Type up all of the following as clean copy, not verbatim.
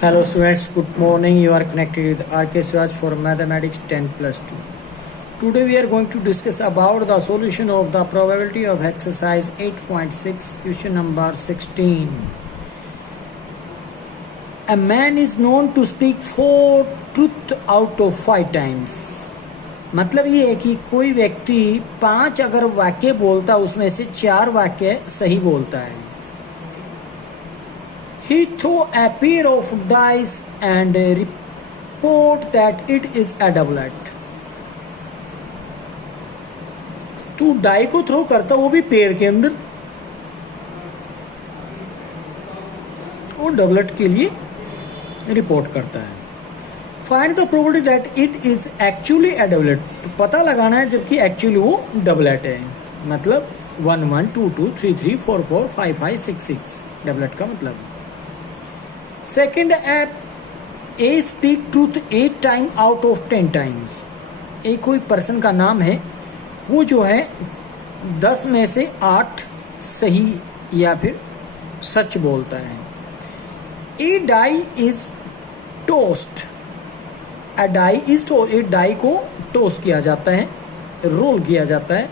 Hello students, good morning. You are connected with RK Swaj for Mathematics 10 plus 2. Today we are going to discuss about the solution of the probability of exercise 8.6, question number 16. A man is known to speak 4 truth out of 5 times. मतलब ये है कि कोई व्यक्ति 5 अगर वाक्य बोलता उसमें से 4 वाक्य सही बोलता है. He threw a pair of dice and report that it is a doublet. तू डाई को थ्रो करता वो भी पेयर के अंदर और डबलेट के लिए रिपोर्ट करता है. Find the probability that it is actually A doublet. पता लगाना है जबकि एक्चुअली वो डबलेट है. मतलब 1 1 2 2 3 3 4 4 5 5 6 6 डबलेट का मतलब. Second A speak truth 8 time out of 10 times. एक कोई पर्सन का नाम है, वो जो है 10 में से 8 सही या फिर सच बोलता है. A die is tossed. A die is tossed. एक डाई को टोस्ट किया जाता है, रोल किया जाता है.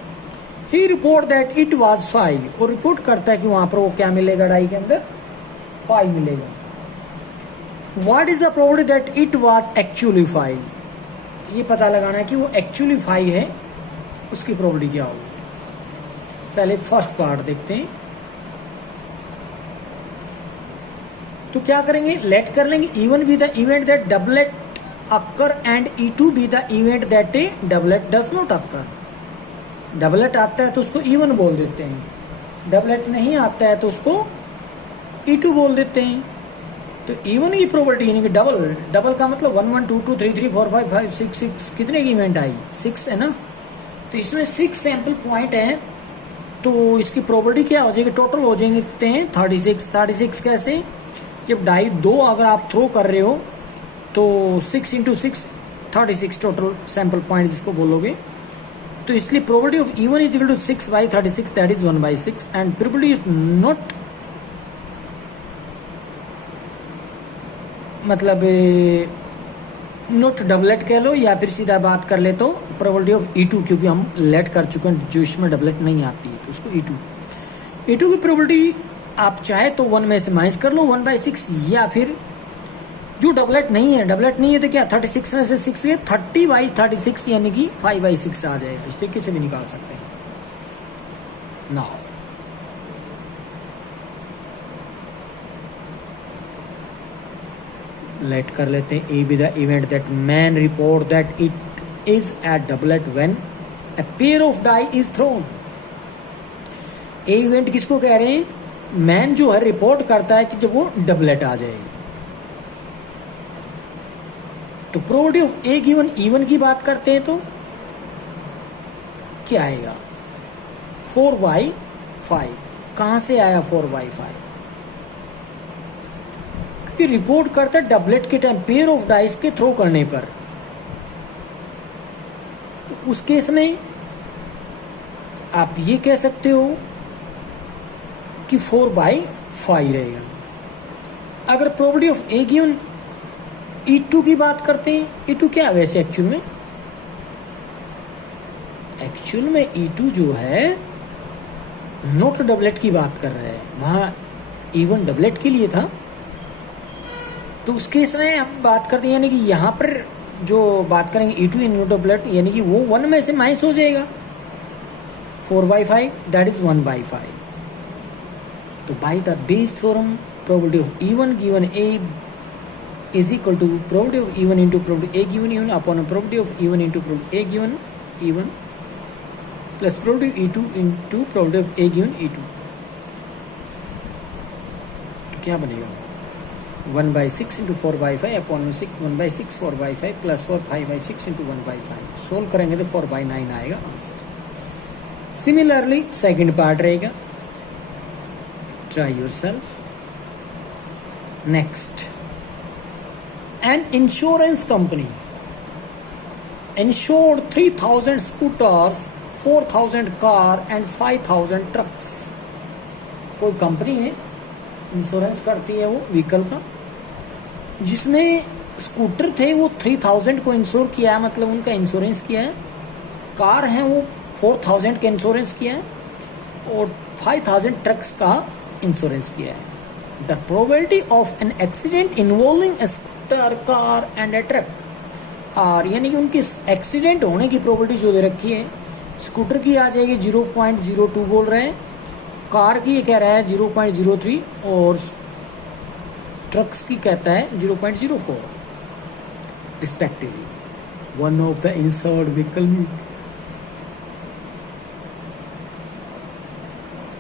He report that it was 5. और रिपोर्ट करता है कि वहां पर वो क्या मिलेगा, डाई के अंदर 5 मिलेगा. What is the probability that it was actually 5? ये पता लगाना है कि वो एक्चुअली 5 है, उसकी प्रोबेबिलिटी क्या होगी. पहले फर्स्ट पार्ट देखते हैं. तो क्या करेंगे, लेट कर लेंगे even be the event that doublet occur and E2 be the event that A doublet does not occur. Doublet आता है तो उसको इवन बोल देते हैं, डबलेट नहीं आता है तो उसको E2 बोल देते हैं. तो इवन की प्रोबेबिलिटी यानी कि डबल का मतलब 1 1 2 2 3 3 4 5 5 6 6 कितने की इवेंट आई, 6 है ना. तो इसमें 6 सैंपल पॉइंट है, तो इसकी प्रोबेबिलिटी क्या हो जाएगी, टोटल हो जाएंगे कितने हैं 36. 36 कैसे, जब डाई 2 अगर आप थ्रो कर रहे हो तो 6 इंटू 6 36 टोटल सैंपल पॉइंट जिसको बोलोगे. तो इसलिए probability of E one is equal to 6 by 36 that is 1 by 6 and probability is not मतलब नोट डबलेट कह लो या फिर सीधा बात कर ले तो प्रोबेबिलिटी ऑफ E2, क्योंकि हम लेट कर चुके हैं जो इसमें डबलेट नहीं आती है तो उसको E2 की प्रोबेबिलिटी आप चाहे तो 1 में से माइनस कर लो 1 बाई 6, या फिर जो डबलेट नहीं है तो क्या 36 में से 6 गए 30 बाई 36 यानी कि 5 बाई 6 आ जाएगा. इस तरीके से भी निकाल सकते हैं. नाउ लेट कर लेते हैं A be the event that man report that it is a doublet when a pair of die is thrown. A event किसको कह रहे हैं, मैन जो है रिपोर्ट करता है कि जब वो डबलेट आ जाए. तो probability of A given even की बात करते हैं तो क्या आएगा 4 बाई 5. कहां से आया 4 बाई 5, कि रिपोर्ट करता है डबलेट के टाइम पेयर ऑफ डाइस के थ्रो करने पर. तो उस केस में आप ये कह सकते हो कि 4 बाई 5 रहेगा. अगर probability of A given E2 की बात करते हैं, E2 क्या है वैसे एक्चुअल में E2 जो है नोट डबलेट की बात कर रहा है, वहां इवन डबलेट के लिए था. तो उस केस में हम बात करते हैं यानी कि यहाँ पर जो बात करेंगे E2 इन नोट डबलेट यानी कि वो 1 में से माइनस हो जाएगा 4 बाई 5 दैट इज 1 बाई 5. तो by the Bayes theorem probability of E one given A is equal to probability of E one into probability A given E one upon probability of E one into probability A given E one plus probability E2 into probability of A given E2. तो क्या बनेगा 1 by 6 into 4 by 5 upon 1 by 6 4 by 5 plus 4 5 by 6 into 1 by 5. Solve करेंगे तो 4 by 9 आएगा answer. Similarly second part रहेगा, try your self. Next, an insurance company insured 3,000 scooters, 4,000 car and 5,000 trucks. कोई company है insurance करती है वो व्हीकल का, जिसमें स्कूटर थे वो 3000 को इंश्योर किया है, मतलब उनका इंश्योरेंस किया है। कार हैं वो 4000 का इंश्योरेंस किया है और 5000 ट्रक्स का इंश्योरेंस किया है। The probability of an accident involving A scooter, car and A truck और यानी कि उनकी एक्सीडेंट होने की प्रोबेबिलिटी जो दे रखी है, स्कूटर की आ जाएगी 0.02 बोल रहे हैं, कार की ये कह रहा है 0.03 और ट्रक्स की कहता है 0.04 respectively. One of the insured vehicle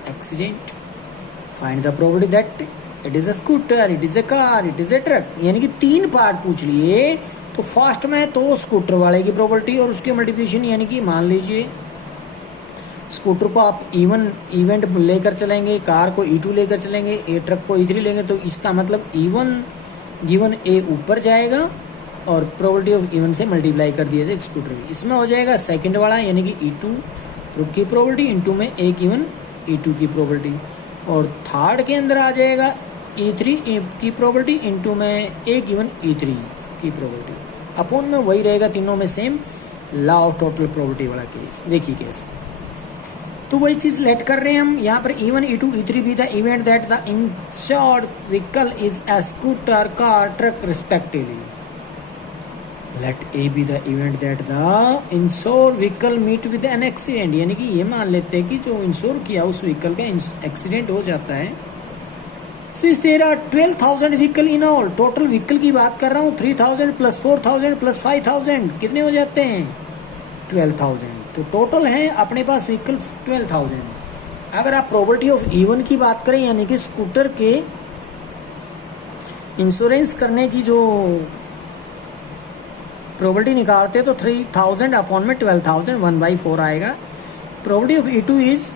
accident, find the probability that it is a scooter, it is a car, it is a truck. यानी कि 3 पार्ट पूछ लिए। तो फर्स्ट में तो स्कूटर वाले की प्रोबेबिलिटी और उसके मल्टीप्लिकेशन, यानी कि मान लीजिए स्कूटर को आप इवेंट लेकर चलेंगे, कार को E2 लेकर चलेंगे, ए ट्रक को E3 लेंगे, तो इसका मतलब E1 गिवन ए ऊपर जाएगा और प्रोबेबिलिटी ऑफ E1 से मल्टीप्लाई कर दिया जाए स्कूटर की। इसमें हो जाएगा सेकंड वाला यानी कि E2 की प्रोबेबिलिटी इनटू में ए गिवन E2 की प्रोबेबिलिटी, और थर्ड के अंदर आ जाएगा E3 की प्रोबेबिलिटी इनटू में ए गिवन E3 की प्रोबेबिलिटी। अपॉन में वही रहेगा, तीनों में same law of total probability वाला केस। देखिए कैसे, तो वही चीज लेट कर रहे हैं हम यहाँ पर। E1 E2 E3 be the event that the insured vehicle is a scooter, car, truck respectively. Let A be the event that the insured vehicle meet with an accident, यानी कि ये मान लेते हैं कि जो इंश्योर किया उस व्हीकल का एक्सीडेंट हो जाता है। Since there are 12,000 vehicle in all, total vehicle की बात कर रहा हूँ, 3000 प्लस 4000 प्लस 5000 कितने हो जाते हैं 12,000। तो टोटल है अपने पास व्हीकल 12,000। अगर आप प्रोबेबिलिटी ऑफ E1 की बात करें यानी कि स्कूटर के इंश्योरेंस करने की जो प्रोबेबिलिटी निकालते हैं तो 3000 अपॉन में 12,000 1/4 आएगा। Probability of E2 is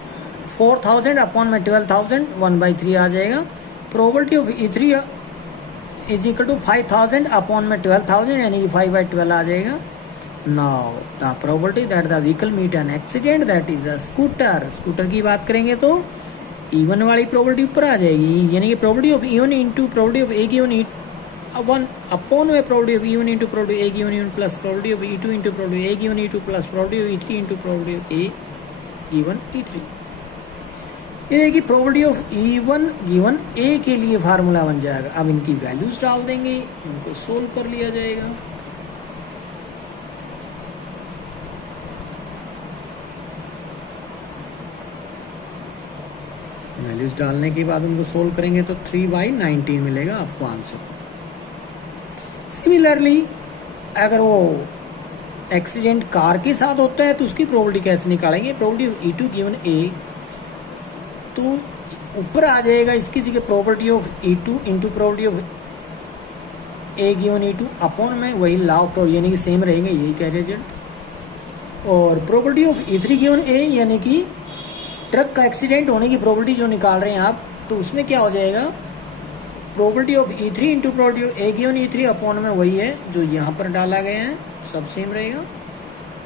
4000 upon में 12,000 1/3 आ जाएगा। Probability of E3 is equal to 5000 upon में 12,000 यानी कि 5/12 आ जाएगा। Now the probability that the vehicle meet an accident that is a scooter, scooter की बात करेंगे तो E1 वाली प्रोबेबिलिटी ऊपर आ जाएगी, यानी कि probability of E1 into probability of A given E1 upon में probability of E1 into probability A given E1 plus probability of E2 into probability A given E2 plus probability of E3 into probability of A given E3। ये है कि probability of E1 given ए के लिए formula बन जाएगा। अब इनकी values डाल देंगे, इनको सोल्व कर लिया जाएगा। वैल्यूज डालने के बाद उनको सोल्व करेंगे तो 3/19 मिलेगा आपको आंसर। सिमिलरली अगर वो एक्सीडेंट कार के साथ होता है तो उसकी प्रोबेबिलिटी कैसे निकालेंगे, प्रोबेबिलिटी ऑफ E2 गिवन ए, तो ऊपर आ जाएगा इसकी जगह probability of E2 into probability of A given E2 upon में वही लॉ ऑफ टोटल, यानी कि सेम रहेंगे, यही कह रिजल्ट। और प्रोबेबिलिटी ऑफ E3 गिवन ए यानी कि ट्रक का एक्सीडेंट होने की प्रोबेबिलिटी जो निकाल रहे हैं आप, तो उसमें क्या हो जाएगा probability of E3 into probability of A given E3 upon में वही है जो यहाँ पर डाला गया है, सब सेम रहेगा।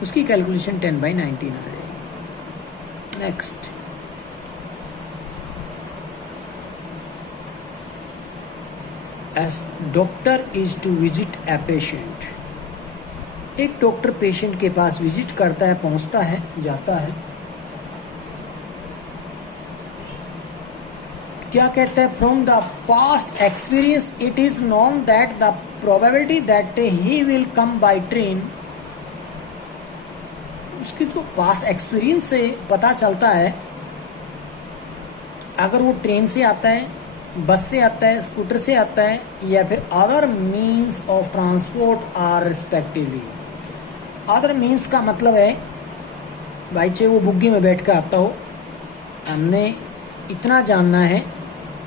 उसकी कैलकुलेशन 10/19 आ जाएगी। Next, as doctor is to visit a patient, एक डॉक्टर पेशेंट के पास विजिट करता है, पहुंचता है, जाता है। क्या कहता है, from the past experience it is known that the probability that he will come by train, उसके जो पास्ट एक्सपीरियंस से पता चलता है अगर वो ट्रेन से आता है, बस से आता है, स्कूटर से आता है या फिर other means of transport are respectively. Other means का मतलब है भाई चाहे वो बुग्गी में बैठ कर आता हो, हमने इतना जानना है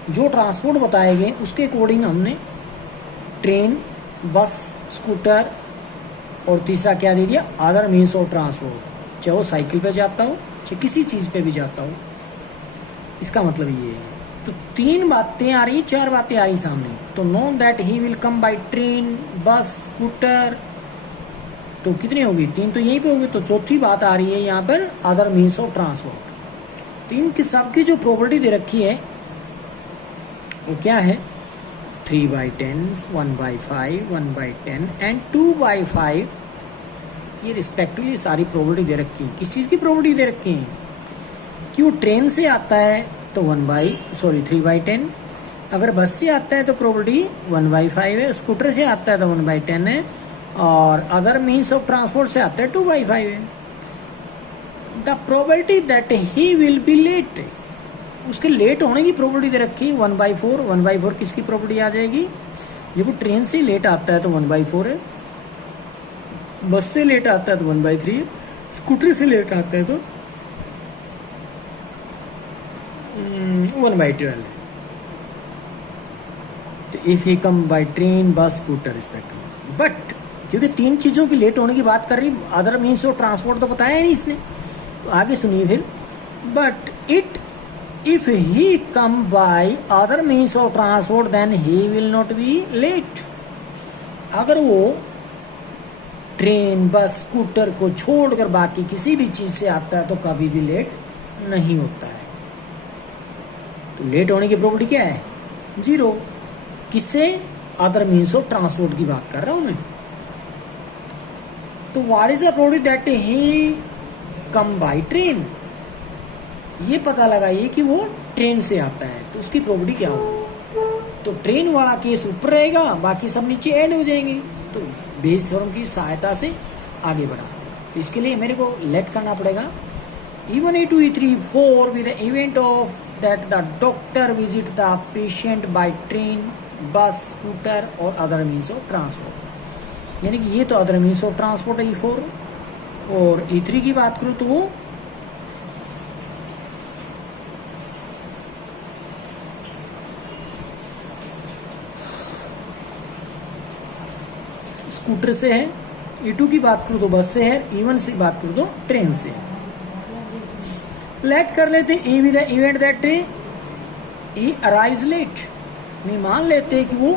जो ट्रांसपोर्ट बताए गए उसके अकॉर्डिंग हमने ट्रेन, बस, स्कूटर और तीसरा क्या दे दिया अदर मीन्स ऑफ ट्रांसपोर्ट, चाहे वो साइकिल पे जाता हो चाहे किसी चीज़ पे भी जाता हो। इसका मतलब ये है। तो 3 बातें आ रही, 4 बातें आ रही सामने। तो know that he will come by train, bus, scooter, तो कितनी होगी 3 तो यहीं पे होगी। तो चौथी बात आ रही है यहाँ पर अदर मीन्स ऑफ ट्रांसपोर्ट। 3 की सबकी जो प्रोबेबिलिटी दे रखी है वो क्या है 3/10, 1/5, 1/10 एंड 2/5, ये रिस्पेक्टिवली सारी प्रोबेबिलिटी दे रखी है। किस चीज़ की प्रोबेबिलिटी दे रखी है कि वो ट्रेन से आता है तो 3/10, अगर बस से आता है तो प्रोबेबिलिटी 1/5 है, स्कूटर से आता है तो 1/10 है, और अदर मीन्स ऑफ ट्रांसपोर्ट से आता है 2/5 है। The probability that he will be late, उसके लेट होने की प्रोबेबिलिटी दे रखी है 1/4। 1/4 किसकी प्रोबेबिलिटी आ जाएगी? जब वो ट्रेन से लेट आता है तो 1/4 है, बस से लेट आता है तो 1/3 है, स्कूटर से लेट आता है तो 1/12 है। तो if he come by train, bus, scooter respectively, but क्योंकि तीन चीजों की लेट होने की बात कर रही, अदर मीन्स ऑफ ट्रांसपोर्ट तो बताया नहीं इसने, तो आगे सुनिए फिर। But if he come by other means of transport then he will not be late. अगर वो ट्रेन, बस, स्कूटर को छोड़कर बाकी किसी भी चीज से आता है तो कभी भी लेट नहीं होता है। तो लेट होने की प्रोबेबिलिटी क्या है? 0। किससे? अदर मीन्स ऑफ ट्रांसपोर्ट की बात कर रहा हूं मैं। तो what is the probability that he come by train? ये पता लगाइए कि वो ट्रेन से आता है तो उसकी प्रोबेबिलिटी क्या होगी। तो ट्रेन वाला केस ऊपर रहेगा, बाकी सब नीचे ऐड हो जाएंगे। तो बेस थ्योरम की सहायता से आगे बढ़ा, तो इसके लिए मेरे को लेट करना पड़ेगा E1, E2, E3, E4 with the event of that the doctor visit the patient by train, bus, scooter और other means of transport। यानी कि ये तो other means of transport है E4, और E3 की बात करूँ तो वो स्कूटर से है, E2 की बात करूँ तो बस से है, E1 से बात करूँ तो ट्रेन से है। लेट कर लेते A with the event that he arrives late, नहीं मान लेते हैं कि वो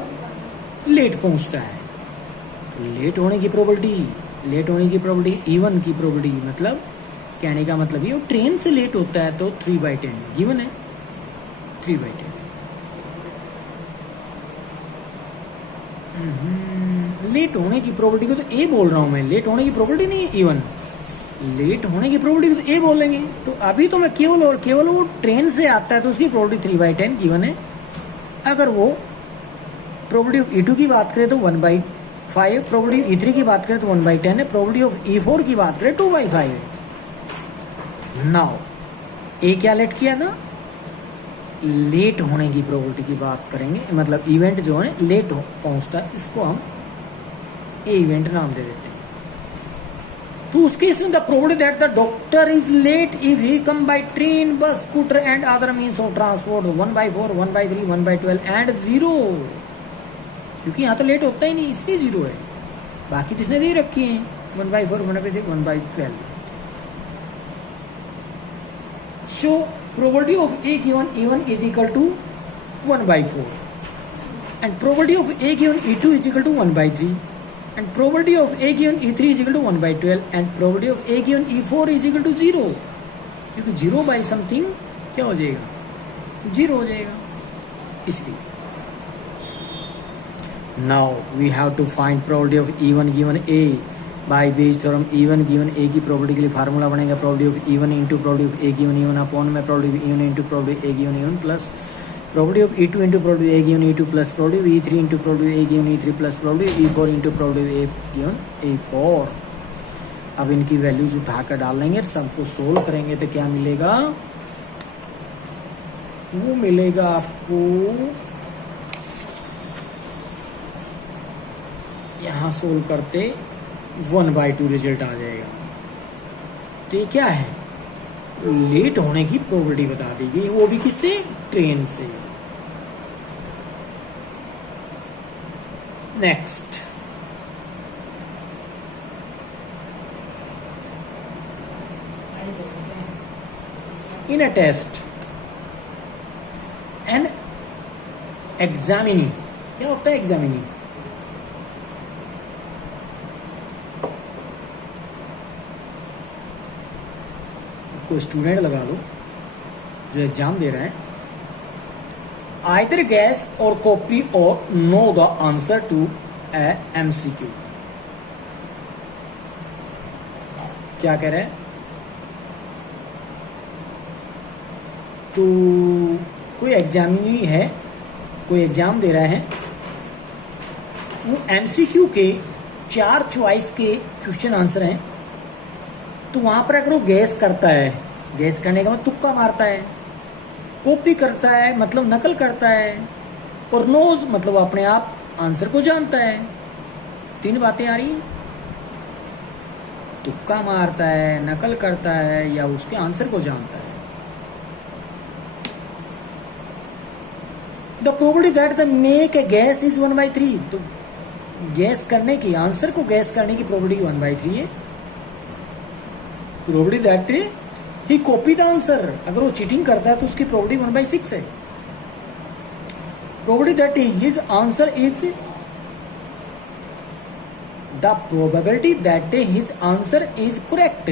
लेट पहुंचता है। लेट होने की प्रोबेबिलिटी E1 की प्रोबेबिलिटी, मतलब कहने का मतलब ये ट्रेन से लेट होता है तो 3/10 गिवन है, 3/10। लेट होने की प्रोबेबिलिटी को तो ए बोल रहा हूं मैं, लेट होने की प्रोबेबिलिटी नहीं है E1, लेट होने की प्रोबेबिलिटी को तो ए बोलेंगे। तो अभी तो मैं केवल वो ट्रेन से आता है तो उसकी प्रोबेबिलिटी 3/10 गिवन है। अगर वो प्रोबेबिलिटी ऑफ E2 की बात करें तो 1/5, प्रोबेबिलिटी E3 की बात करें तो 1/10 है, प्रोबेबिलिटी ऑफ E4 की बात करें 2/5 है। नाउ ए क्या लेट किया था? लेट होने की प्रोबेबिलिटी की बात करेंगे, मतलब इवेंट जो है लेट पहुंचता है, इसको हम ए इवेंट नाम दे देते हैं। तो उस केस में the probability that the doctor is late if he come by train, bus, scooter and other means of transport 1/4, 1/3, 1/12 and 0, क्योंकि यहाँ तो लेट होता ही नहीं इसलिए 0 है। बाकी तो इसने दे रखी है 1/4, 1/3, 1/12। So probability of A given E1 is equal to 1/4 and probability of A given E2 is equal to 1/3 and probability of A given E3 is equal to 1/12 and probability of A given E4 is equal to 0, क्योंकि 0 by something क्या हो जाएगा? 0 हो जाएगा, इसलिए। Now we have to find probability of E1 given A by Bayes theorem। E1 given A की probability के लिए फार्मूला बनेगा probability of E1 into probability of A given E1 upon में probability of E1 into probability of A given E1 plus probability of E2 into probability of A given E2 plus probability of E3 into probability of A given E3 plus probability of E4 into probability of A given E4। अब इनकी values उठाकर डाल लेंगे, सबको solve करेंगे तो क्या मिलेगा? वो मिलेगा आपको यहाँ सोल्व करते 1/2 रिजल्ट आ जाएगा। तो ये क्या है? लेट होने की प्रोबेबिलिटी बता दी गई, वो भी किससे? ट्रेन से। Next, in a test an examinee, क्या होता है एग्जामिनी? कोई स्टूडेंट लगा लो जो एग्जाम दे रहे हैं, either guess or copy or know the answer to a MCQ। क्या कह रहे हैं? तो कोई एग्जामिनी है, कोई एग्जाम दे रहा है, वो MCQ के 4 चॉइस के क्वेश्चन आंसर हैं। तो वहां पर अगर वो गैस करता है, गैस करने का मतलब तुक्का मारता है, कॉपी करता है मतलब नकल करता है, और नोज मतलब अपने आप आंसर को जानता है। 3 बातें आ रही हैं, तुक्का मारता है, नकल करता है या उसके आंसर को जानता है। The probability that the make a gas is 1/3। तो गैस करने की, आंसर को गैस करने की प्रोबेबिलिटी 1/3 है। Probability that he copy the answer, अगर वो चीटिंग करता है तो उसकी प्रोबेबिलिटी 1/6 है। Probability that his answer is, the probability that his answer is correct.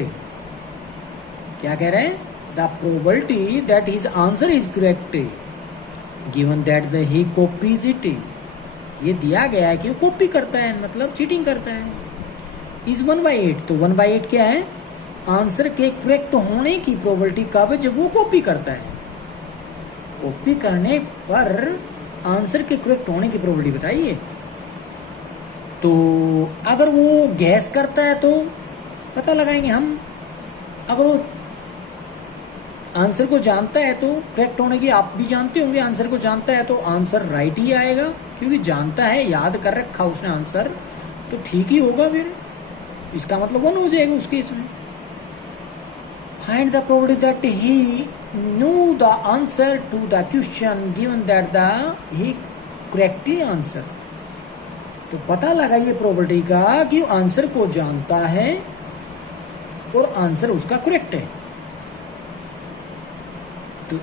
क्या कह रहे हैं? The probability that his answer is correct given that he copies it. ये दिया गया है कि वो कॉपी करता है मतलब चीटिंग करता है। इज 1/8। तो 1/8 क्या है? आंसर के करेक्ट होने की प्रोबेबिलिटी कब है? जब वो कॉपी करता है। कॉपी करने पर आंसर के करेक्ट होने की प्रोबेबिलिटी बताइए। तो अगर वो गैस करता है तो पता लगाएंगे हम। अगर वो आंसर को जानता है तो करेक्ट होने की, आप भी जानते होंगे, आंसर को जानता है तो आंसर राइट ही आएगा, क्योंकि जानता है, याद कर रखा उसने आंसर, तो ठीक ही होगा। फिर इसका मतलब 1 हो जाएगा उस केस में। Find the probability that he knew the answer to the question given that the he correctly answer. तो पता लगाइए प्रोबेबिलिटी का कि आंसर को जानता है और आंसर उसका करेक्ट है। तो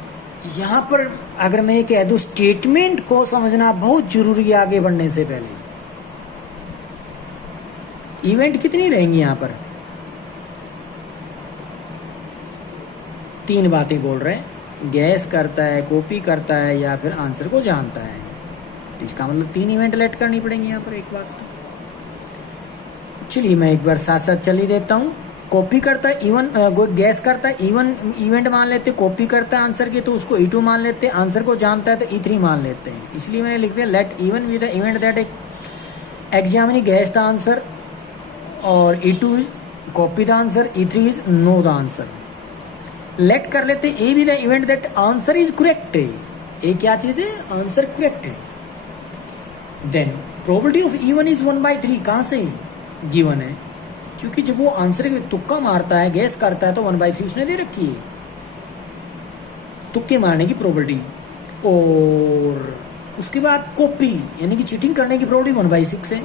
यहां पर अगर मैं कह दूं, स्टेटमेंट को समझना बहुत जरूरी है आगे बढ़ने से पहले। इवेंट कितनी रहेंगी यहां पर? 3 बातें बोल रहे हैं, गैस करता है, कॉपी करता है या फिर आंसर को जानता है। तो इसका मतलब 3 इवेंट लेट करनी पड़ेंगी यहाँ पर एक बात। तो चलिए मैं एक बार साथ साथ चल ही देता हूँ। कॉपी करता है इवन, गैस करता है इवन इवेंट मान लेते, कॉपी करता है आंसर के तो उसको E2 मान लेते, आंसर को जानता है तो E3 मान लेते हैं। इसलिए मैंने लिख दिया let even with the event that examinee guess the answer, और E2 copy the answer, E3 is know the answer. Let कर लेते ए भी the event that answer is correct. A क्या चीज है? आंसर करेक्ट है। Then probability of E1 is 1/3। कहां से गिवन है? क्योंकि जब वो आंसर के तुक्का मारता है, गैस करता है, तो 1/3 उसने दे रखी है तुक्के मारने की प्रोबेबिलिटी। और उसके बाद कॉपी यानी कि चीटिंग करने की प्रोबेबिलिटी 1/6 है।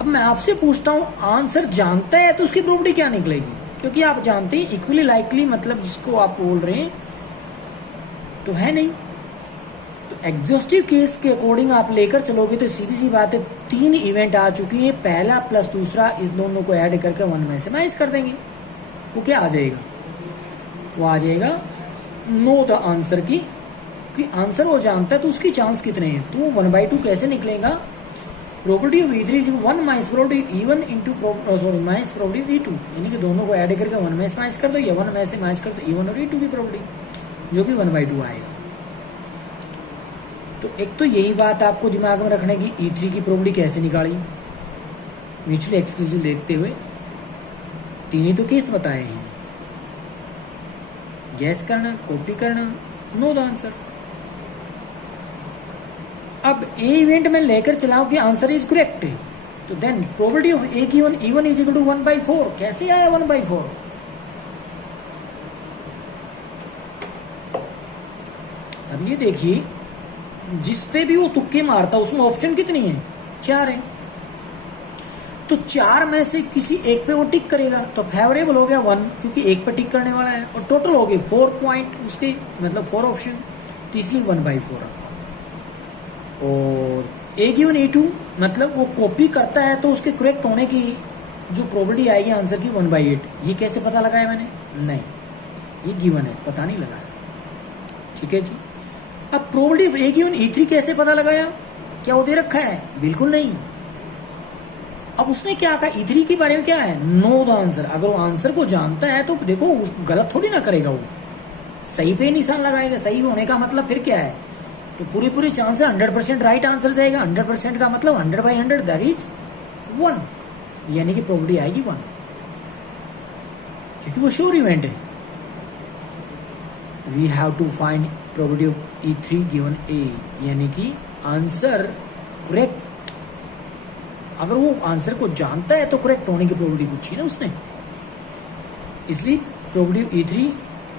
अब मैं आपसे पूछता हूं, आंसर जानता है तो उसकी प्रोबेबिलिटी क्या निकलेगी? क्योंकि आप जानते हैं इक्वली लाइकली मतलब जिसको आप बोल रहे हैं तो है नहीं। तो एग्जॉस्टिव केस के अकॉर्डिंग आप लेकर चलोगे तो सीधी सी बात है, 3 इवेंट आ चुकी है, पहला प्लस दूसरा, इस दोनों को ऐड करके 1 में से माइनस कर देंगे। वो क्या आ जाएगा? वो आ जाएगा नो द आंसर की, कि आंसर वो जानता है तो उसकी चांस कितने हैं। तो 1/2 कैसे निकलेगा? Probability of E3 is 1 minus probability E1 into minus probability E2, यानी कि दोनों को ऐड करके 1 में से माइनस कर दो, या 1 में से माइनस कर दो E1 और E2 की प्रोबेबिलिटी, जो कि 1/2 आएगा। तो एक तो यही बात आपको दिमाग में रखने की, E3 की प्रोबेबिलिटी कैसे निकाली म्यूचुअली एक्सक्लूसिव देखते हुए। 3 ही तो केस बताए हैं, गैस करना, कॉपी करना, नो द आंसर। अब ए इवेंट में लेकर चलाओ कि आंसर इज करेक्ट, तो देन प्रोबेबिलिटी ऑफ ए की E1 इज इक्वल टू 1/4। कैसे आया 1/4? अब ये देखिए, जिस पे भी वो तुक्के मारता उसमें ऑप्शन कितनी है? 4 है। तो 4 में से किसी एक पे वो टिक करेगा तो फेवरेबल हो गया 1, क्योंकि एक पे टिक करने वाला है, और टोटल हो गए 4 पॉइंट उसके, मतलब 4 ऑप्शन, तो इसलिए 1/4। और A/E2 मतलब वो कॉपी करता है तो उसके करेक्ट होने की जो प्रोबेबिलिटी आएगी आंसर की 1/8। ये कैसे पता लगाया मैंने? नहीं, ये गिवन है, पता नहीं लगाया। ठीक है जी। अब probability of A given E3 कैसे पता लगाया? क्या वो दे रखा है? बिल्कुल नहीं। अब उसने क्या कहा E3 के बारे में? क्या है? No the answer. अगर वो आंसर को जानता है तो देखो गलत थोड़ी ना करेगा, वो सही पे निशान लगाएगा। सही होने का मतलब फिर क्या है? तो पूरी चांस है 100% राइट आंसर जाएगा। 100% का मतलब 100/100 दैट इज 1, यानी कि प्रोबेबिलिटी आएगी 1, क्योंकि वो श्योर इवेंट है। We have to find probability of E3 given A, यानी कि आंसर करेक्ट। अगर वो आंसर को जानता है तो करेक्ट होने की प्रोबेबिलिटी पूछी ना उसने, इसलिए probability of E3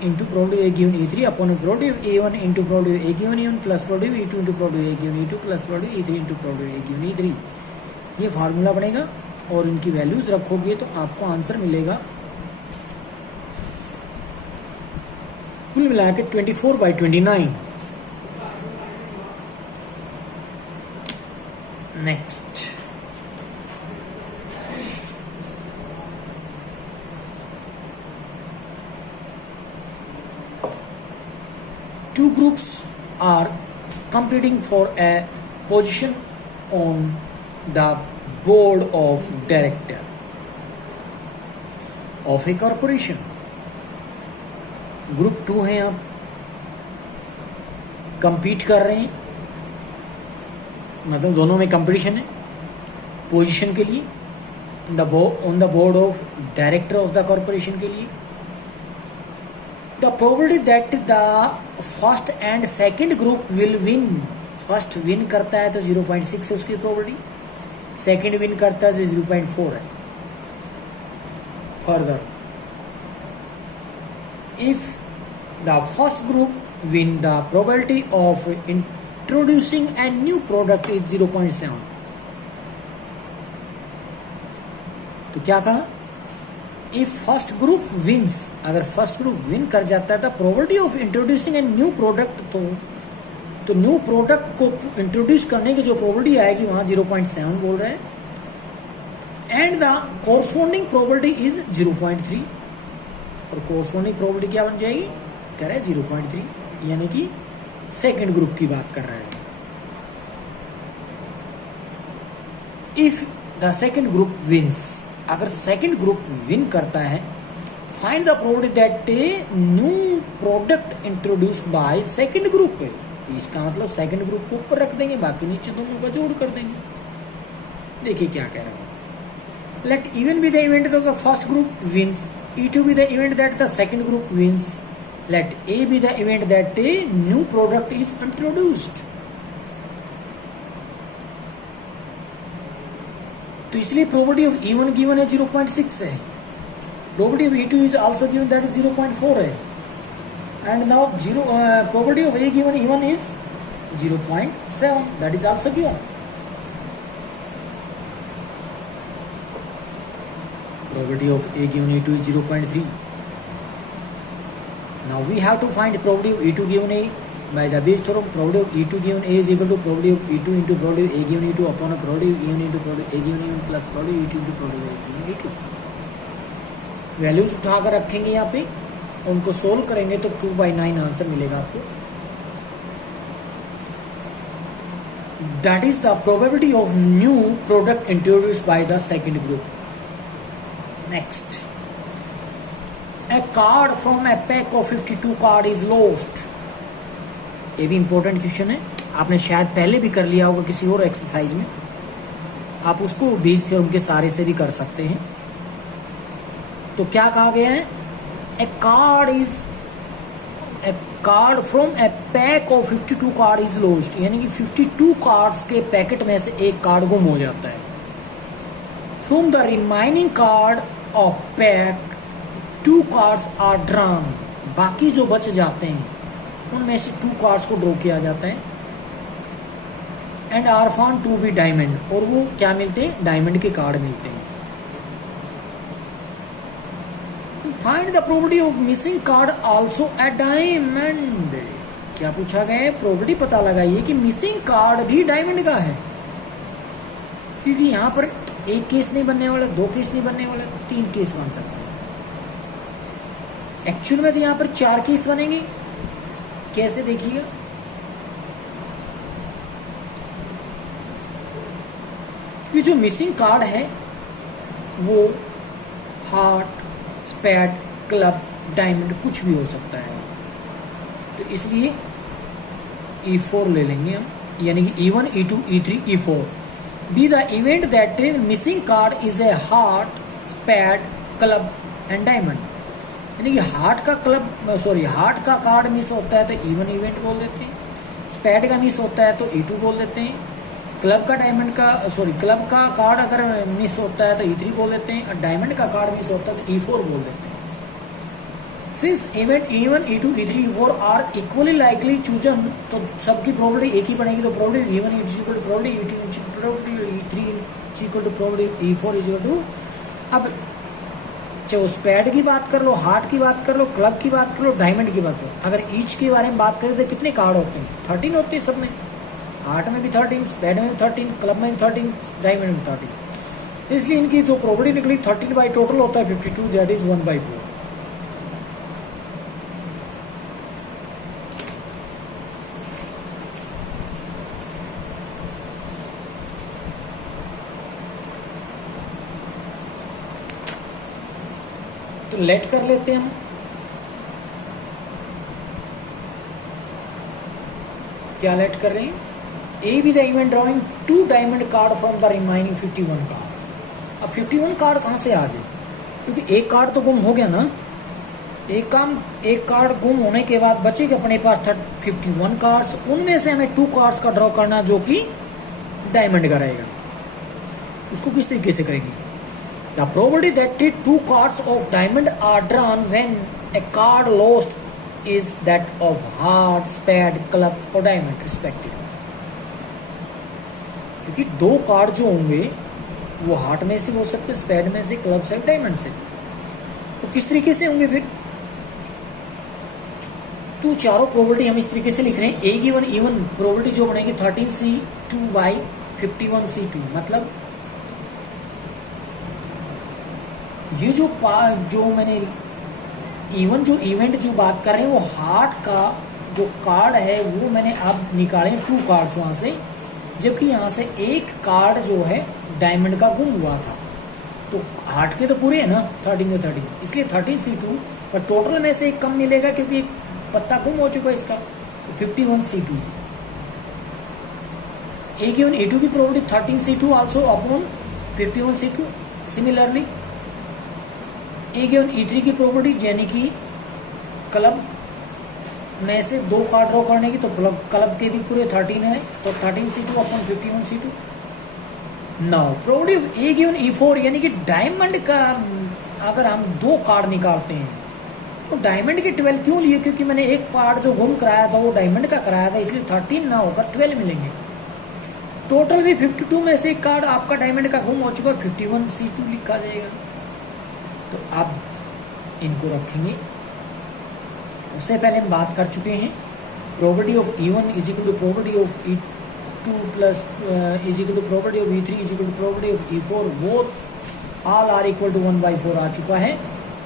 into probability A given E3 upon probability of A1 into probability of A given E1 plus probability of E2 into probability of A given E2 plus probability of E3 into probability of A given E3। ये formula बनेगा और इनकी values रखोगे तो आपको answer मिलेगा कुल मिला के 24/29। Next, two groups are competing for a position on the board of director of a corporation। Group 2 है, आप compete कर रहे हैं, मतलब दोनों में कंपटीशन है पोजीशन के लिए on the board of director of the corporation के लिए। The probability that the first and second group will win, first win करता है तो 0.6 है उसकी प्रोबेबिलिटी, सेकंड विन करता है तो 0.4 है। Further, if the first group win, the probability of introducing a new product is 0.7। तो क्या कहा? If फर्स्ट ग्रुप विंस, अगर फर्स्ट ग्रुप विन कर जाता है तो probability of introducing A new product, तो न्यू प्रोडक्ट को इंट्रोड्यूस करने की जो प्रोबेबिलिटी आएगी वहां 0.7 बोल रहे हैं। And the corresponding probability is 0.3, और कोरस्पॉन्डिंग प्रोबेबिलिटी क्या बन जाएगी? कह रहे हैं 0.3, यानी कि सेकेंड ग्रुप की बात कर रहा है। If the second group wins, अगर सेकंड ग्रुप विन करता है, find the probability that a new product introduce by second group है। तो इसका मतलब सेकंड ग्रुप को ऊपर रख देंगे, बाकी नीचे दोनों का जोड़ कर देंगे। देखिए क्या कह रहा हूं। Let E one be the event that the first group wins, E2 be the event that the second group wins, let A be the event that a new product is introduced. तो इसलिए प्रोबेबिलिटी ऑफ E1 गिवन है 0.6 है, probability of E2 is also given that is 0.4 है, and now probability of A given E1 is 0.7 that is also given. Probability of A given E2 is 0.3। Now we have to find probability of E2 given A by the Bayes theorem। probability of E2 given A is equal to probability of E2 into probability of A given E2 upon a probability of E1 into probability of A given E1 plus probability of E2 into probability of A given E2। Values उठाकर रखेंगे यहाँ पे, उनको solve करेंगे तो 2/9 answer मिलेगा आपको। That is the probability of new product introduced by the second group. Next, a card from a pack of 52 card is lost। ये भी इंपॉर्टेंट क्वेश्चन है, आपने शायद पहले भी कर लिया होगा किसी और एक्सरसाइज में। आप उसको बेस थ्योरम के सारे से भी कर सकते हैं। तो क्या कहा गया है? A card from a pack of 52 card is lost, यानी कि 52 कार्ड्स के पैकेट में से एक कार्ड गुम हो जाता है। From the remaining card of pack 2 cards are drawn, बाकी जो बच जाते हैं उनमें से 2 कार्ड्स को ड्रॉ किया जाता है। And are found to be diamond, और वो क्या मिलते हैं? डायमंड के कार्ड मिलते हैं। Find the probability of missing card also a diamond. क्या पूछा गया है? प्रोबेबिलिटी पता लगाइए कि मिसिंग कार्ड भी डायमंड का है, क्योंकि यहां पर एक केस नहीं बनने वाला, 2 केस नहीं बनने वाला, 3 केस बन सकते हैं। एक्चुअल में तो यहां पर 4 केस बनेंगे। कैसे? देखिएगा, कि जो मिसिंग कार्ड है वो हार्ट, स्पैड, क्लब, डायमंड कुछ भी हो सकता है। तो इसलिए E4 ले लेंगे हम, यानी कि E1, E2, E3, E4 be the event that is missing card is a heart, spade, club and diamond. यानी कि हार्ट का कार्ड मिस होता है तो E1 इवेंट बोल देते हैं, स्पैड का मिस होता है तो E2 बोल देते हैं, क्लब का कार्ड अगर मिस होता है तो E3 बोल देते हैं, और डायमंड का कार्ड मिस होता है तो E4 बोल देते हैं। Since event E1, E2, E3, E4 are equally likely chosen, तो सबकी प्रोबेबिलिटी एक ही बनेगी, तो probability E1 is equal to probability E2 is equal to probability E3 is equal to probability E4 is equal to, अब चाहे स्पैड की बात कर लो, हार्ट की बात कर लो, क्लब की बात कर लो, डायमंड की बात करो, अगर ईच के बारे में बात करें तो कितने कार्ड होते हैं? 13 होते हैं सब में। हार्ट में भी 13, स्पैड में भी 13, क्लब में भी 13, डायमंड में भी 13। इसलिए इनकी जो प्रोबेबिलिटी निकली 13 बाई टोटल होता है 52, दैट इज 1/4। तो लेट कर लेते हैं हम, क्या लेट कर रहे हैं? A be the event drawing 2 diamond card from the remaining 51 card. अब 51 कार्ड कहां से आ गए? क्योंकि एक कार्ड तो गुम हो गया ना, एक कार्ड गुम होने के बाद बचेगा अपने पास 51 कार्ड्स, उनमें से हमें 2 कार्ड्स का ड्रॉ करना जो कि डायमंड का रहेगा। उसको किस तरीके से करेंगे? The probability that 2 cards of diamond are drawn when a card lost is that of heart, spade, club और diamond respectively। क्योंकि 2 कार्ड जो होंगे वो हार्ट में से हो सकते, स्पैड में से, क्लब से, डायमंड से। तो किस तरीके से होंगे फिर? तो चारों प्रोबेबिलिटी हम इस तरीके से लिख रहे हैं। ए गिवन इवन प्रोबेबिलिटी जो बनेगी 13C2 बाई 51C2, मतलब ये जो मैंने इवन जो इवेंट जो बात कर रहे हैं वो हार्ट का जो कार्ड है वो मैंने अब निकाले 2 कार्ड्स वहां से, जबकि यहाँ से एक कार्ड जो है डायमंड का गुम हुआ था। तो हार्ट के तो पूरे है ना 13 के 13, इसलिए 13C2, और टोटल में से एक कम मिलेगा क्योंकि एक पत्ता गुम हो चुका है इसका, तो 51C2। ए गिवन E2 की probability 13C2 also upon 51C2। Similarly A given E3 की प्रोबेबिलिटी यानी कि क्लब में से 2 कार्ड ड्रॉ करने की, तो क्लब के भी पूरे 13 है, तो 13C2 upon 51C2। Now probability A given E4 यानी कि डायमंड का अगर हम 2 कार्ड निकालते हैं तो डायमंड के 12 क्यों लिए? क्योंकि मैंने एक कार्ड जो गुम कराया था वो डायमंड का कराया था, इसलिए 13 ना होकर 12 मिलेंगे। टोटल भी 52 में से एक कार्ड आपका डायमंड का गुम हो चुका है, 51C2 लिखा जाएगा। तो आप इनको रखेंगे। उससे पहले हम बात कर चुके हैं probability of E1 is equal to probability of E2 plus is equal to probability of E3 is equal to probability of E4, वो ऑल आर इक्वल टू 1/4 आ चुका है।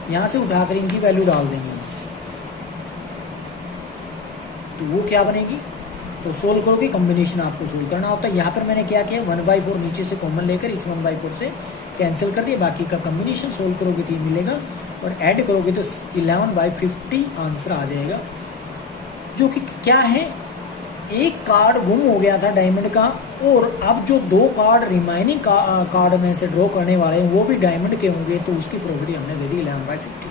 यहाँ से उठाकर इनकी वैल्यू डाल देंगे, तो वो क्या बनेगी? तो सोल्व करोगे, कॉम्बिनेशन आपको सोल्व करना होता है। यहाँ पर मैंने क्या किया, 1/4 नीचे से कॉमन लेकर इस 1/4 से कैंसिल कर दिया, बाकी का कॉम्बिनेशन सोल्व करोगे तो ये मिलेगा, और ऐड करोगे तो 11/50 आंसर आ जाएगा। जो कि क्या है, एक कार्ड गुम हो गया था डायमंड का, और अब जो 2 कार्ड रिमाइनिंग कार्ड में से ड्रॉ करने वाले हैं वो भी डायमंड के होंगे, तो उसकी प्रोबेबिलिटी हमने दे दी 11/50।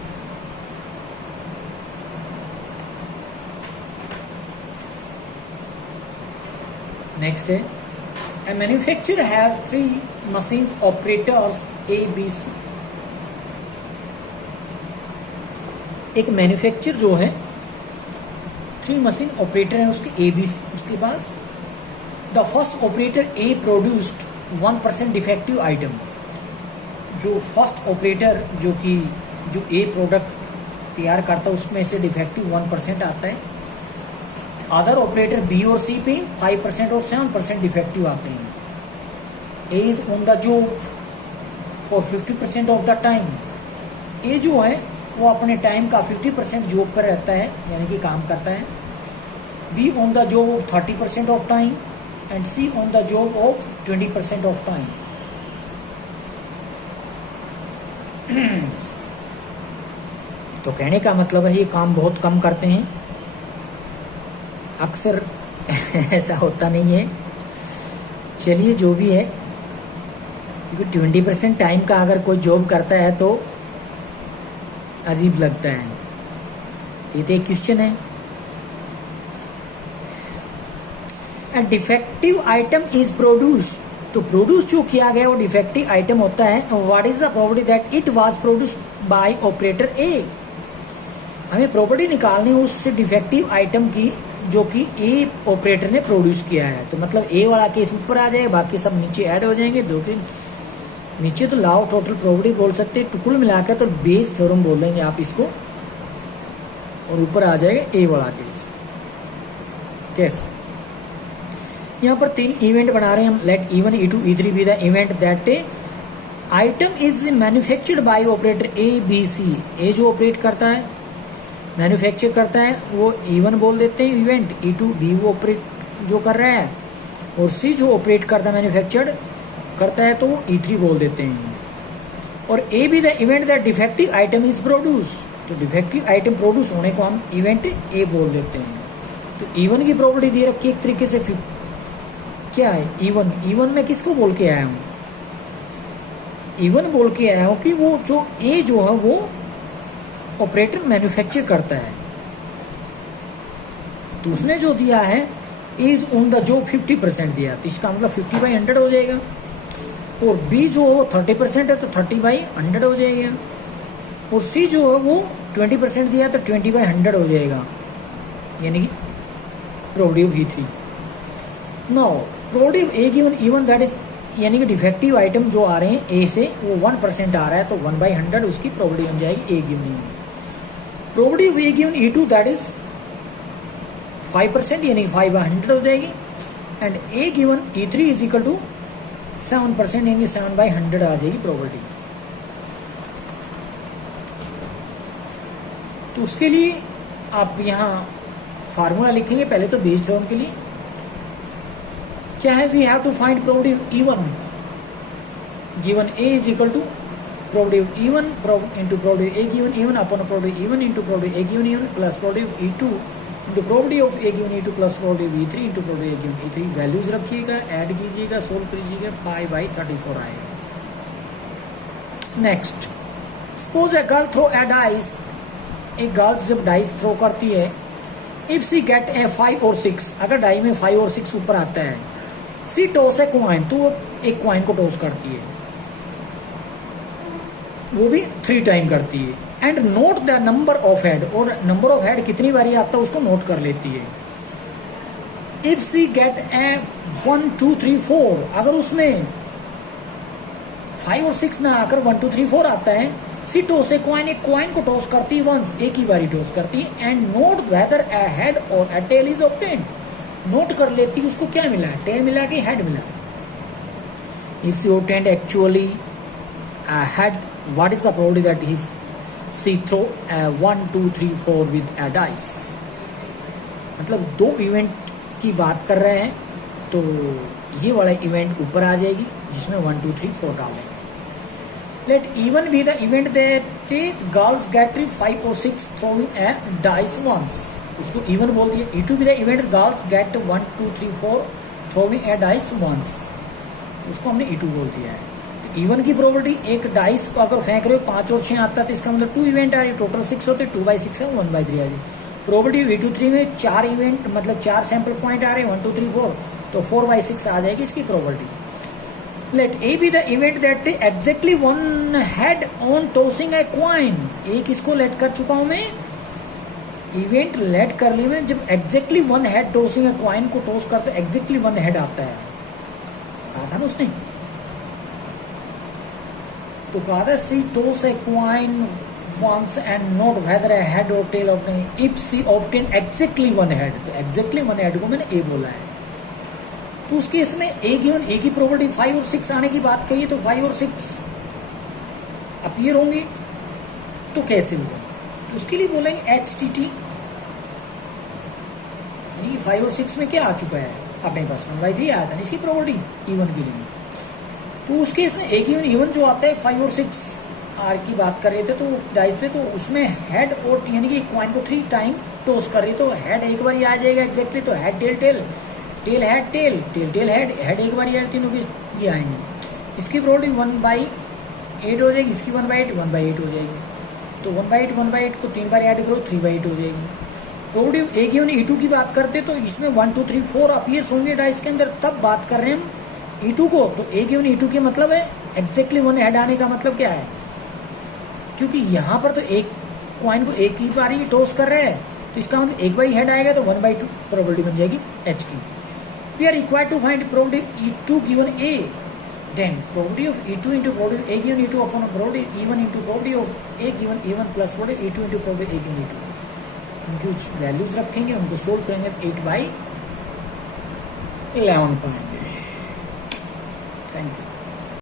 नेक्स्ट है, a manufacturer has 3 machines operators A, B, C। एक मैन्युफैक्चर जो है 3 मशीन ऑपरेटर है उसके A, B, C उसके पास। The first operator A produced 1% defective item. जो फर्स्ट ऑपरेटर जो A प्रोडक्ट तैयार करता है उसमें से डिफेक्टिव 1% आता है। अदर ऑपरेटर B और C पे 5% और 7% डिफेक्टिव आते हैं। A is on the job for 50% of the time. A जो है वो अपने टाइम का 50% जॉब पर रहता है, यानी कि काम करता है। B on the job of 30% of time and C on the job of 20% of time. तो कहने का मतलब है ये काम बहुत कम करते हैं, अक्सर ऐसा होता नहीं है। चलिए जो भी है, क्योंकि 20% टाइम का अगर कोई जॉब करता है तो अजीब लगता है। ये तो एक क्वेश्चन है। A defective item is produce, तो प्रोड्यूस जो किया गया वो डिफेक्टिव आइटम होता है। What is the property that it was produce by operator A. हमें प्रॉपर्टी निकालनी है उस डिफेक्टिव आइटम की जो कि ए ऑपरेटर ने प्रोड्यूस किया है। तो मतलब ए वाला केस ऊपर आ जाएगा, बाकी सब नीचे ऐड हो जाएंगे। दो के नीचे तो लॉ ऑफ टोटल प्रॉपर्टी बोल सकते हैं, टुकुल मिलाकर तो बेस थ्योरम बोल देंगे आप इसको, और ऊपर आ जाएगा ए वाला केस। कैसे? यहाँ पर 3 इवेंट बना रहे हैं हम। Let E1, E2, E3 be the event that item is manufactured by operator A B C. A जो ऑपरेट करता है, मैन्युफैक्चर करता है, वो E1 बोल देते हैं इवेंट। E2 बी वो ऑपरेट जो कर रहा है, और सी जो ऑपरेट करता है मैन्युफैक्चर्ड करता है तो वो E3 बोल देते हैं। और ए be the event that defective item is produce, तो डिफेक्टिव आइटम प्रोड्यूस होने को हम इवेंट ए बोल देते हैं। तो E1 की प्रॉपर्टी दे रखी है एक तरीके से। क्या है E1 में किसको बोल के आया हूँ? E1 बोल के आया हूँ कि वो जो ए जो है वो ऑपरेटर मैन्युफैक्चर करता है। तो उसने जो दिया है इज ऑन द जो 50% दिया, तो इसका मतलब 50/100 हो जाएगा। और बी जो 30% है तो 30/100 हो जाएगा। और सी जो है वो 20% दिया तो 20/100 हो जाएगा, यानी कि property of E3। Now property of A given E1 that is, यानी कि डिफेक्टिव आइटम जो आ रहे हैं ए से वो 1% आ रहा है, तो 1/100 उसकी प्रॉपर्टी बन जाएगी A given E1। Property of A given E2 that is 5%, यानी 5/100 हो जाएगी। And A given E3 is equal to 7%, यानी 7/100 आ जाएगी प्रॉपर्टी। तो उसके लिए आप यहाँ फार्मूला लिखेंगे पहले तो बेस थ्योरम के लिए। क्या है? We have to find property of E1 given A is equal to property of E1 into property of A given E1 upon property of E1 into property A given E1 plus property of E2 into property of A given E2 plus property of E3 into property of A given E3। Values रखिएगा, add कीजिएगा, solve कीजिएगा, 5/34 आएगा। Next, suppose a girl throw a dice. एक girls जब dice throw करती है, if C gate ए 5 और 6, अगर डाई में 5 और 6 ऊपर आता है, सी टॉस ए क्वाइन, तो वो एक क्वाइन को टॉस करती है, वो भी 3 टाइम करती है। And note the number of head, और नंबर ऑफ हेड कितनी बारी आता है उसको नोट कर लेती है। इफ सी गेट ए 1 2 3 4, अगर उसमें 5 और 6 ना आकर 1 2 3 4 आता है, सी टॉस ए क्वाइन, एक क्वाइन को टॉस करती है वंस, एक ही बारी टॉस करती है। And note whether a head or a tail is obtained, note कर लेती है उसको क्या मिला है, टेल मिला कि हेड मिला। If she obtained actually head, what is the probability that she सी थ्रो 1 2 3 4 विद ए डाइस। मतलब 2 इवेंट की बात कर रहे हैं, तो ये वाला इवेंट ऊपर आ जाएगी जिसमें 1 2 3 4 डालेंगे। Let E1 be the event that girls get 5 or 6 throwing a dice once, उसको E1 बोल दिया। E2 be the event girls get 1 2 3 4 throwing a dice once, उसको हमने E2 बोल दिया है। तो E1 की प्रॉपर्टी, एक डाइस को अगर फेंक रहे हो 5 और 6 आता है तो इसका मतलब 2 इवेंट आ रही है, टोटल 6 होते, 2/6 है, 1/3 आ रही। प्रॉपर्टी E2 3 में 4 इवेंट मतलब 4 सैंपल पॉइंट आ रहे हैं, 1 2 3 4, तो 4/6 आ जाएगी इसकी property. Let A be the event that exactly 1 head on tossing a coin, एक इसको लेट कर चुका हूं मैं, इवेंट लेट कर ली मैं, जब exactly 1 head tossing a coin को टॉस करते exactly 1 head आता है, कहा था ना उसने। तो कहा था see toss a coin once and not whether a head or tail obtain if she obtain exactly 1 head, तो exactly 1 head को मैंने A बोला है। तो उस केस में ए गिवन ए की प्रॉपर्टी 5 और 6 आने की बात कही, तो 5 और 6 अपीयर होंगे, तो कैसे होगा? तो उसके लिए बोलेंगे HTT, यानी 5 और 6 में क्या आ चुका है अपने पास, 1/3 आया था ना इसकी प्रॉपर्टी E1 के लिए। तो उस केस में ए गिवन E1 जो आता है 5 और 6 आर की बात कर रहे थे तो डाइस पे, तो उसमें हेड और यानी कि कॉइन को 3 टाइम टॉस कर रही, तो हेड एक बार ही आ जाएगा एग्जैक्टली, तो head tail tail, tail head tail, tail tail head, head एक बार, यार तीनों की ये आएंगे। इसकी प्रोबेबिलिटी 1/8 हो जाएगी, इसकी 1/8 1/8 हो जाएगी, तो 1/8 को 3 बार ऐड करो 3/8 हो जाएगी। प्रोबेबिलिटी ए गिवन E2 की बात करते तो इसमें 1 2 3 4 अपीयर्स होंगे डाइस के अंदर, तब बात कर रहे हैं हम E2 को, तो ए गिवन E2 के मतलब है एग्जैक्टली 1 हेड आने का मतलब क्या है, क्योंकि यहाँ पर तो एक कॉइन को एक ही बार ही टॉस कर रहे हैं, तो इसका मतलब एक बार ही हेड आएगा, तो 1/2 प्रोबेबिलिटी बन जाएगी एच की। We are required to find probability E2 given A, then probability of E2 into probability A given E2 upon probability E1 into probability of A given E1 plus probability E2 into probability A given E2। उनकी values रखेंगे, उनको solve करेंगे, 8/11 पाएंगे। Thank you.